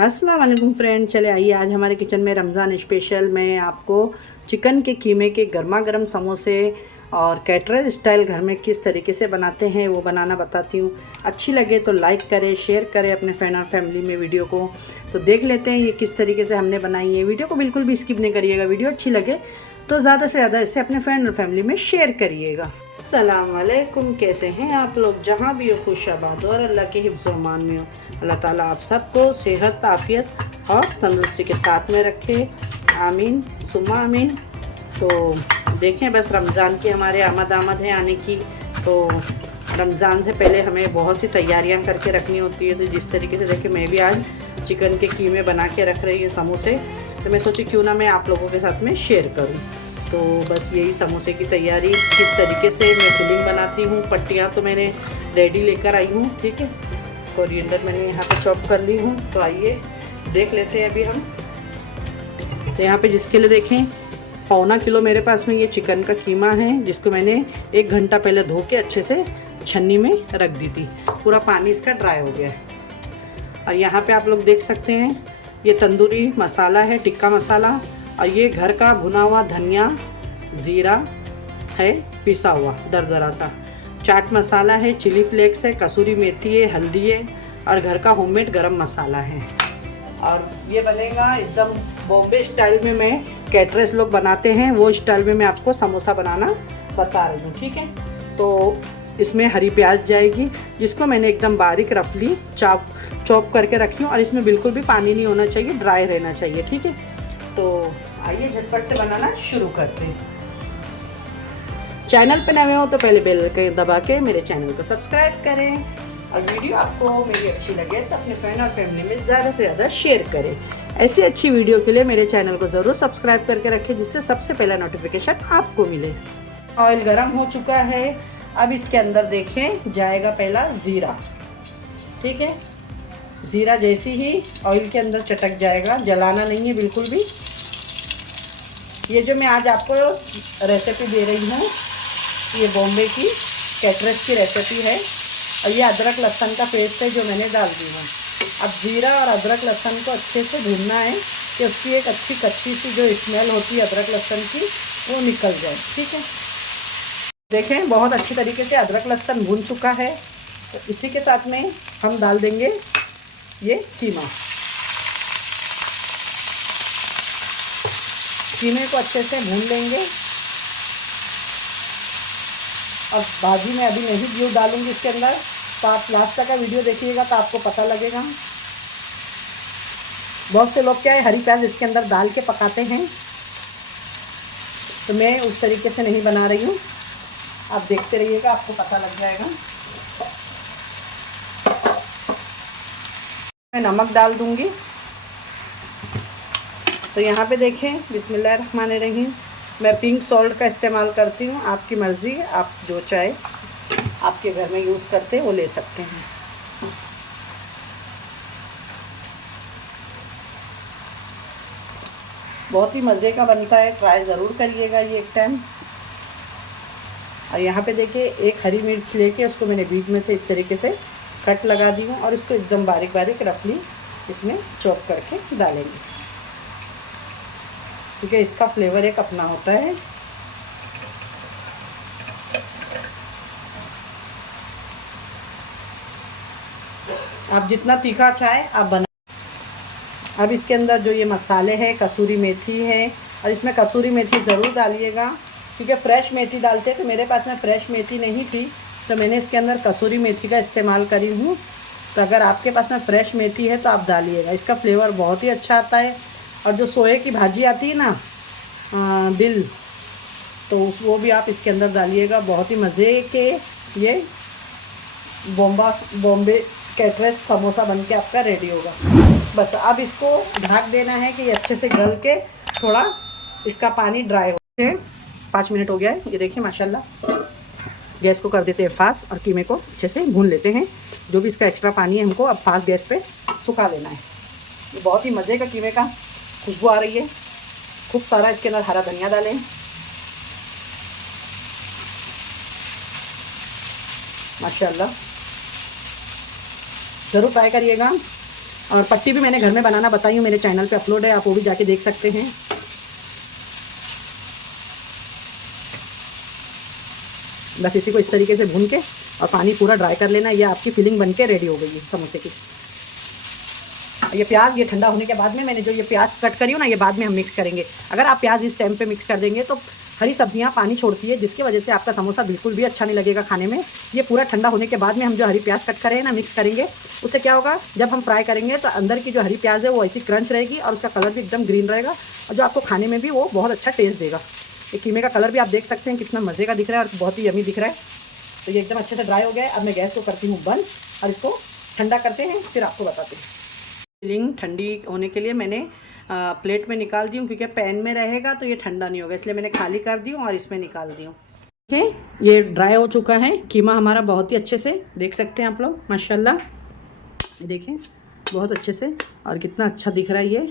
अस्सलाम वालेकुम फ्रेंड, चले आइए आज हमारे किचन में रमज़ान स्पेशल मैं आपको चिकन के कीमे के गर्मा गर्म समोसे और कैटरर स्टाइल घर में किस तरीके से बनाते हैं वो बनाना बताती हूँ। अच्छी लगे तो लाइक करें, शेयर करें अपने फ्रेंड और फैमिली में वीडियो को। तो देख लेते हैं ये किस तरीके से हमने बनाई है। वीडियो को बिल्कुल भी स्किप नहीं करिएगा। वीडियो अच्छी लगे तो ज़्यादा से ज़्यादा इसे अपने फ्रेंड और फैमिली में शेयर करिएगा। अस्सलाम वालेकुम, कैसे हैं आप लोग? जहाँ भी हो खुश आबाद और अल्लाह के हिफ्ज़-ओ-मान में हो। अल्लाह ताला आप सबको सेहत, आफ़ियत और तंदुरुस्ती के साथ में रखे, आमीन सुम्मा आमीन। तो देखें, बस रमज़ान की हमारे आमद है आने की। तो रमज़ान से पहले हमें बहुत सी तैयारियां करके रखनी होती है। तो जिस तरीके से देखिए, मैं भी आज चिकन के कीमे बना के रख रही हूँ, समोसे। तो मैं सोची क्यों ना मैं आप लोगों के साथ में शेयर करूँ। तो बस यही समोसे की तैयारी किस तरीके से मैं फिलिंग बनाती हूँ। पट्टियाँ तो मैंने रेडी लेकर आई हूँ, ठीक है। कोरिएंडर मैंने यहाँ पे चॉप कर ली हूँ। तो आइए देख लेते हैं अभी हम। तो यहाँ पे जिसके लिए देखें, 1.25 किलो मेरे पास में ये चिकन का कीमा है, जिसको मैंने 1 घंटा पहले धो के अच्छे से छन्नी में रख दी थी। पूरा पानी इसका ड्राई हो गया है। और यहाँ पे आप लोग देख सकते हैं, ये तंदूरी मसाला है, टिक्का मसाला। और ये घर का भुना हुआ धनिया, ज़ीरा है पिसा हुआ दरदरा सा, चाट मसाला है, चिली फ्लेक्स है, कसूरी मेथी है, हल्दी है और घर का होममेड गरम मसाला है। और ये बनेगा एकदम बॉम्बे स्टाइल में। मैं कैटरर्स लोग बनाते हैं वो स्टाइल में मैं आपको समोसा बनाना बता रही हूँ, ठीक है। तो इसमें हरी प्याज जाएगी, जिसको मैंने एकदम बारीक रफली चॉप करके रखी हूँ। और इसमें बिल्कुल भी पानी नहीं होना चाहिए, ड्राई रहना चाहिए, ठीक है। तो आइए झटपट से बनाना शुरू करते हैं। चैनल पे नए हो तो पहले बेल आइकन दबा के मेरे चैनल को सब्सक्राइब करें। और वीडियो आपको मेरी अच्छी लगे तो अपने फ्रेंड और फैमिली में ज़्यादा से ज़्यादा शेयर करें। ऐसी अच्छी वीडियो के लिए मेरे चैनल को ज़रूर सब्सक्राइब करके रखें, जिससे सबसे पहला नोटिफिकेशन आपको मिले। ऑयल गर्म हो चुका है। अब इसके अंदर देखें जाएगा पहला ज़ीरा, ठीक है। ज़ीरा जैसे ही ऑयल के अंदर चटक जाएगा, जलाना नहीं है बिल्कुल भी। ये जो मैं आज आपको रेसिपी दे रही हूँ, ये बॉम्बे की कैटरर्स की रेसिपी है। और ये अदरक लहसुन का पेस्ट है जो मैंने डाल दी है। अब ज़ीरा और अदरक लहसुन को अच्छे से भूनना है कि उसकी एक अच्छी कच्ची सी जो स्मेल होती है अदरक लहसुन की, वो निकल जाए, ठीक है। देखें, बहुत अच्छी तरीके से अदरक लहसुन भून चुका है। तो इसी के साथ में हम डाल देंगे ये कीमा। कीमे को अच्छे से भून लेंगे। और भाजी में अभी नहीं घी डालूंगी इसके अंदर, तो आप लास्ट तक का वीडियो देखिएगा तो आपको पता लगेगा। बहुत से लोग क्या है, हरी प्याज इसके अंदर डाल के पकाते हैं, तो मैं उस तरीके से नहीं बना रही हूँ। आप देखते रहिएगा, आपको पता लग जाएगा। मैं नमक डाल दूंगी। तो यहाँ पे देखें, बिस्मिल्लाहिर्रहमानिर्रहीम, मैं पिंक सॉल्ट का इस्तेमाल करती हूँ। आपकी मर्ज़ी, आप जो चाहे आपके घर में यूज़ करते हैं वो ले सकते हैं। बहुत ही मज़े का बनता है, ट्राई ज़रूर करिएगा ये एक टाइम। और यहाँ पे देखिए, एक हरी मिर्च लेके उसको मैंने बीच में से इस तरीके से कट लगा दी हूँ। और इसको एकदम बारीक बारीक रफली इसमें चॉप करके डालेंगे, क्योंकि इसका फ्लेवर एक अपना होता है। आप जितना तीखा चाहे आप बना। अब इसके अंदर जो ये मसाले हैं, कसूरी मेथी है, और इसमें कसूरी मेथी ज़रूर डालिएगा, क्योंकि फ्रेश मेथी डालते तो मेरे पास में फ्रेश मेथी नहीं थी, तो मैंने इसके अंदर कसूरी मेथी का इस्तेमाल करी हूँ। तो अगर आपके पास में फ्रेश मेथी है तो आप डालिएगा, इसका फ्लेवर बहुत ही अच्छा आता है। और जो सोए की भाजी आती है ना, दिल, तो वो भी आप इसके अंदर डालिएगा। बहुत ही मज़े के ये बॉम्बे कैटरर्स समोसा बन के आपका रेडी होगा। बस अब इसको ढक देना है कि ये अच्छे से गल के थोड़ा इसका पानी ड्राई हो जाए। 5 मिनट हो गया है, ये देखिए माशाल्लाह। गैस को कर देते हैं फास्ट और कीमे को अच्छे से भून लेते हैं। जो भी इसका एक्स्ट्रा पानी है हमको अब फास्ट गैस पे सुखा लेना है। ये बहुत ही मज़े का कीमे का खुशबू आ रही है। खूब सारा इसके अंदर हरा धनिया डालें। माशाल्लाह, ज़रूर ट्राई करिएगा। और पट्टी भी मैंने घर में बनाना बताई हूँ, मेरे चैनल पे अपलोड है, आप वो भी जाके देख सकते हैं। बस इसी को इस तरीके से भून के और पानी पूरा ड्राई कर लेना। ये आपकी फिलिंग बन के रेडी हो गई है समोसे की। ये प्याज ये ठंडा होने के बाद में मैंने जो ये प्याज कट करी हो ना, ये बाद में हम मिक्स करेंगे। अगर आप प्याज इस टाइम पे मिक्स कर देंगे तो हरी सब्जियां पानी छोड़ती है, जिसकी वजह से आपका समोसा बिल्कुल भी अच्छा नहीं लगेगा खाने में। ये पूरा ठंडा होने के बाद में हम जो हरी प्याज कट करें ना मिक्स करेंगे, उससे क्या होगा, जब हम फ्राई करेंगे तो अंदर की जो हरी प्याज है वो ऐसी क्रंच रहेगी और उसका कलर भी एकदम ग्रीन रहेगा, और जो आपको खाने में भी वो बहुत अच्छा टेस्ट देगा। ये कीमे का कलर भी आप देख सकते हैं कितना मज़े का दिख रहा है और बहुत ही यमी दिख रहा है। तो ये एकदम अच्छे से ड्राई हो गया है। अब मैं गैस को करती हूँ बंद और इसको ठंडा करते हैं, फिर आपको बताते हैं। फिलिंग ठंडी होने के लिए मैंने प्लेट में निकाल दी हूँ, क्योंकि पैन में रहेगा तो ये ठंडा नहीं होगा, इसलिए मैंने खाली कर दी हूँ और इसमें निकाल दी हूँ। ठीक है, ये ड्राई हो चुका है कीमा हमारा बहुत ही अच्छे से, देख सकते हैं आप लोग माशाल्लाह, देखें बहुत अच्छे से और कितना अच्छा दिख रहा है ये।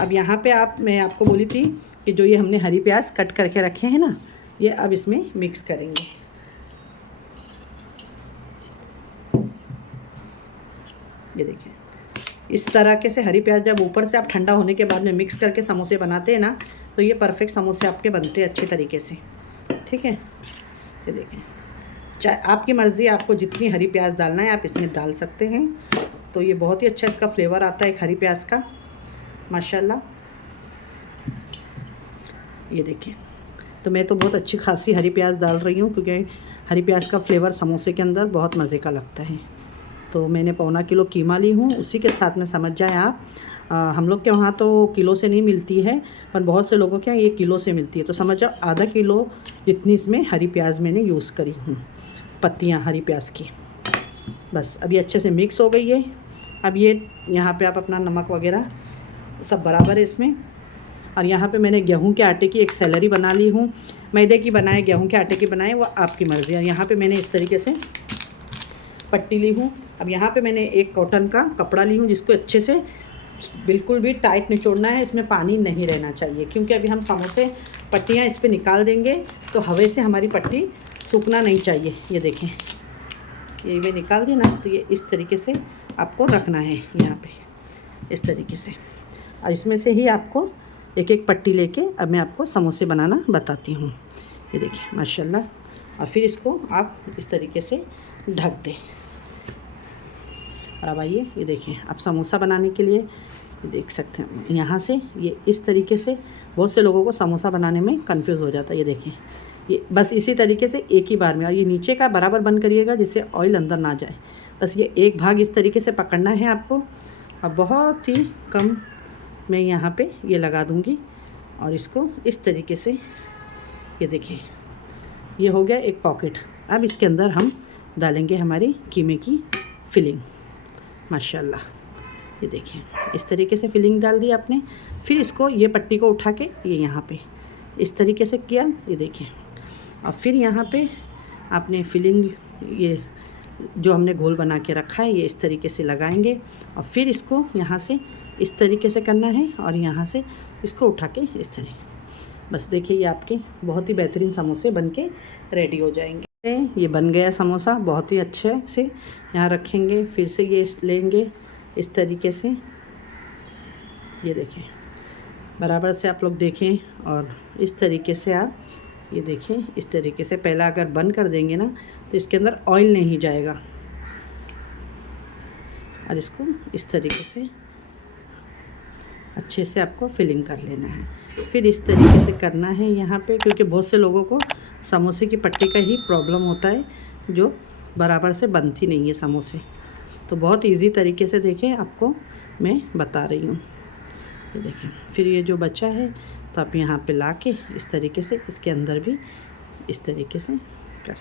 अब यहाँ पे मैं आपको बोली थी कि जो ये हमने हरी प्याज कट करके रखे हैं ना, ये अब इसमें मिक्स करेंगे। ये देखिए इस तरह के से हरी प्याज जब ऊपर से आप ठंडा होने के बाद में मिक्स करके समोसे बनाते हैं ना, तो ये परफेक्ट समोसे आपके बनते हैं अच्छे तरीके से। ठीक है, ये देखें, चाहे आपकी मर्ज़ी, आपको जितनी हरी प्याज डालना है आप इसमें डाल सकते हैं। तो ये बहुत ही अच्छा इसका फ्लेवर आता है एक हरी प्याज का माशाल्लाह। ये देखिए, तो मैं तो बहुत अच्छी खासी हरी प्याज डाल रही हूँ, क्योंकि हरी प्याज का फ्लेवर समोसे के अंदर बहुत मज़े का लगता है। तो मैंने 1.25 किलो कीमा ली हूँ, उसी के साथ में समझ जाए आप, हम लोग के वहाँ तो किलो से नहीं मिलती है, पर बहुत से लोगों के यहाँ ये किलो से मिलती है। तो समझ जाओ आधा किलो जितनी इसमें हरी प्याज मैंने यूज़ करी हूँ, पत्तियाँ हरी प्याज की। बस अभी अच्छे से मिक्स हो गई है। अब ये यहाँ पे आप अपना नमक वगैरह सब बराबर है इसमें। और यहाँ पे मैंने गेहूं के आटे की एक सैलरी बना ली हूँ, मैदे की बनाए गेहूं के आटे की बनाए, वो आपकी मर्ज़ी है। यहाँ पे मैंने इस तरीके से पट्टी ली हूँ। अब यहाँ पे मैंने एक कॉटन का कपड़ा ली हूँ, जिसको अच्छे से बिल्कुल भी टाइट निचोड़ना है, इसमें पानी नहीं रहना चाहिए, क्योंकि अभी हम समोसे पट्टियाँ इस पर निकाल देंगे तो हवा से हमारी पट्टी सूखना नहीं चाहिए। ये देखें, ये भी निकाल दी ना, तो ये इस तरीके से आपको रखना है यहाँ पे इस तरीके से। और इसमें से ही आपको एक एक पट्टी लेके अब मैं आपको समोसे बनाना बताती हूँ। ये देखिए माशाल्लाह, और फिर इसको आप इस तरीके से ढक दें। और अब आइए, ये देखिए, अब समोसा बनाने के लिए देख सकते हैं यहाँ से ये इस तरीके से। बहुत से लोगों को समोसा बनाने में कंफ्यूज हो जाता है। ये देखें, ये बस इसी तरीके से एक ही बार में, और ये नीचे का बराबर बंद करिएगा जिससे ऑयल अंदर ना जाए। बस ये एक भाग इस तरीके से पकड़ना है आपको। अब बहुत ही कम मैं यहाँ पे ये लगा दूँगी और इसको इस तरीके से, ये देखिए ये हो गया एक पॉकेट। अब इसके अंदर हम डालेंगे हमारी कीमे की फिलिंग माशाल्लाह। ये देखिए इस तरीके से फिलिंग डाल दी आपने। फिर इसको ये पट्टी को उठा के ये यहाँ पे इस तरीके से किया, ये देखिए। और फिर यहाँ पे आपने फिलिंग ये जो हमने घोल बना के रखा है ये इस तरीके से लगाएंगे, और फिर इसको यहाँ से इस तरीके से करना है और यहाँ से इसको उठा के इस तरह। बस देखिए, ये आपके बहुत ही बेहतरीन समोसे बनके रेडी हो जाएंगे। ये बन गया समोसा बहुत ही अच्छे से। यहाँ रखेंगे, फिर से ये लेंगे इस तरीके से। ये देखें, बराबर से आप लोग देखें, और इस तरीके से आप ये देखें, इस तरीके से पहला अगर बंद कर देंगे ना तो इसके अंदर ऑयल नहीं जाएगा। और इसको इस तरीके से अच्छे से आपको फिलिंग कर लेना है। फिर इस तरीके से करना है यहाँ पे, क्योंकि बहुत से लोगों को समोसे की पट्टी का ही प्रॉब्लम होता है, जो बराबर से बनती नहीं है समोसे। तो बहुत इजी तरीके से देखें आपको मैं बता रही हूँ। ये देखें, फिर ये जो बचा है तो आप यहाँ पे ला के इस तरीके से इसके अंदर भी इस तरीके से कर,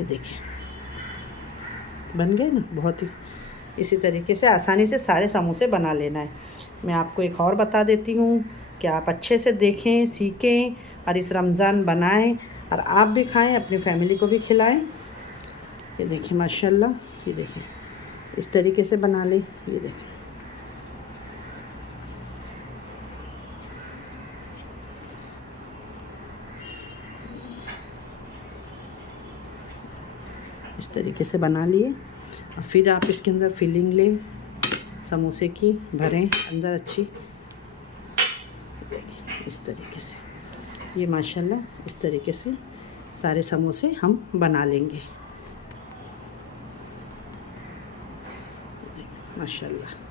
ये देखें बन गए ना। बहुत ही इसी तरीके से आसानी से सारे समोसे बना लेना है। मैं आपको एक और बता देती हूँ कि आप अच्छे से देखें, सीखें और इस रमज़ान बनाएं और आप भी खाएं, अपनी फैमिली को भी खिलाएं। ये देखिए माशाल्लाह, ये देखिए इस तरीके से बना लें। ये देखिए इस तरीके से बना लिए, और फिर आप इसके अंदर फिलिंग लें समोसे की भरें अंदर अच्छी, इस तरीके से। ये माशाल्लाह इस तरीके से सारे समोसे हम बना लेंगे माशाल्लाह।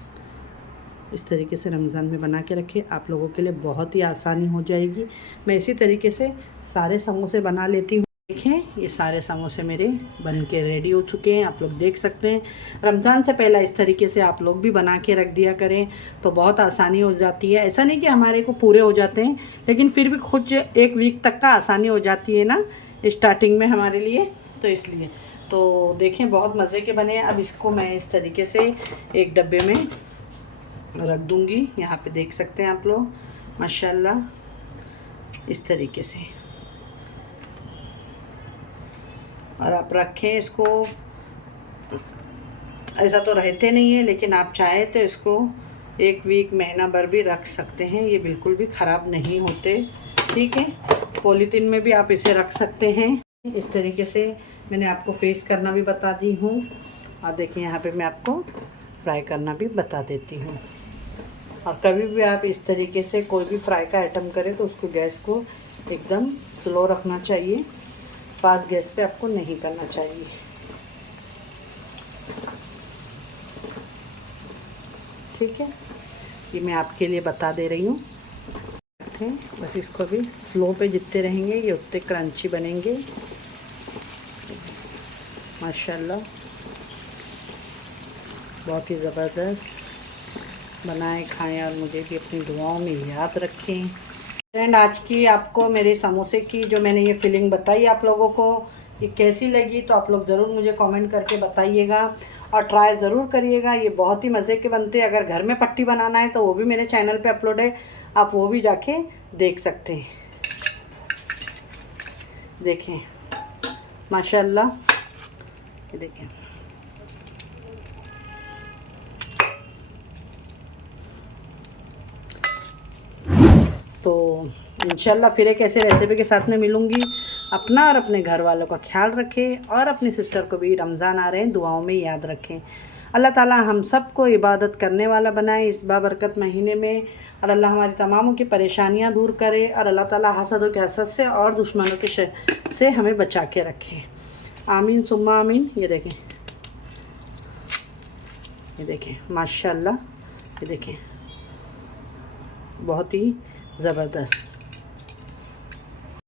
इस तरीके से रमज़ान में बना के रखे, आप लोगों के लिए बहुत ही आसानी हो जाएगी। मैं इसी तरीके से सारे समोसे बना लेती हूँ। देखें ये सारे समोसे मेरे बन के रेडी हो चुके हैं, आप लोग देख सकते हैं। रमज़ान से पहला इस तरीके से आप लोग भी बना के रख दिया करें तो बहुत आसानी हो जाती है। ऐसा नहीं कि हमारे को पूरे हो जाते हैं, लेकिन फिर भी खुद 1 वीक तक का आसानी हो जाती है ना स्टार्टिंग में हमारे लिए, तो इसलिए। तो देखें बहुत मज़े के बने। अब इसको मैं इस तरीके से एक डब्बे में रख दूँगी। यहाँ पे देख सकते हैं आप लोग माशाल्लाह इस तरीके से। और आप रखें इसको, ऐसा तो रहते नहीं है, लेकिन आप चाहें तो इसको 1 वीक महीना भर भी रख सकते हैं, ये बिल्कुल भी ख़राब नहीं होते। ठीक है, पॉलीथीन में भी आप इसे रख सकते हैं। इस तरीके से मैंने आपको फेस करना भी बता दी हूँ, और देखिए यहाँ पे मैं आपको फ्राई करना भी बता देती हूँ। और कभी भी आप इस तरीके से कोई भी फ्राई का आइटम करें तो उसको गैस को एकदम स्लो रखना चाहिए, फास्ट गैस पे आपको नहीं करना चाहिए। ठीक है, ये मैं आपके लिए बता दे रही हूँ। बस इसको भी स्लो पे जितने रहेंगे ये उतने क्रंची बनेंगे माशाल्लाह। बहुत ही ज़बरदस्त बनाएं, खाएं और मुझे भी अपनी दुआओं में याद रखें। फ्रेंड आज की आपको मेरे समोसे की जो मैंने ये फीलिंग बताई आप लोगों को, ये कैसी लगी तो आप लोग ज़रूर मुझे कमेंट करके बताइएगा और ट्राई ज़रूर करिएगा। ये बहुत ही मज़े के बनते हैं। अगर घर में पट्टी बनाना है तो वो भी मेरे चैनल पे अपलोड है, आप वो भी जाके देख सकते हैं। देखें माशाल्लाह, ये देखें। तो इंशाल्लाह फिर एक ऐसे रेसिपी के साथ में मिलूँगी। अपना और अपने घर वालों का ख्याल रखें और अपनी सिस्टर को भी रमज़ान आ रहे हैं दुआओं में याद रखें। अल्लाह ताला हम सबको इबादत करने वाला बनाए इस बाबरकत महीने में, और अल्लाह हमारी तमामों की परेशानियां दूर करे, और अल्लाह ताला हसदों के हसद से और दुश्मनों के शर से हमें बचा के रखे। आमीन सुम्मा आमीन। ये देखें, ये देखें माशाल्लाह, ये देखें बहुत ही ज़बरदस्त।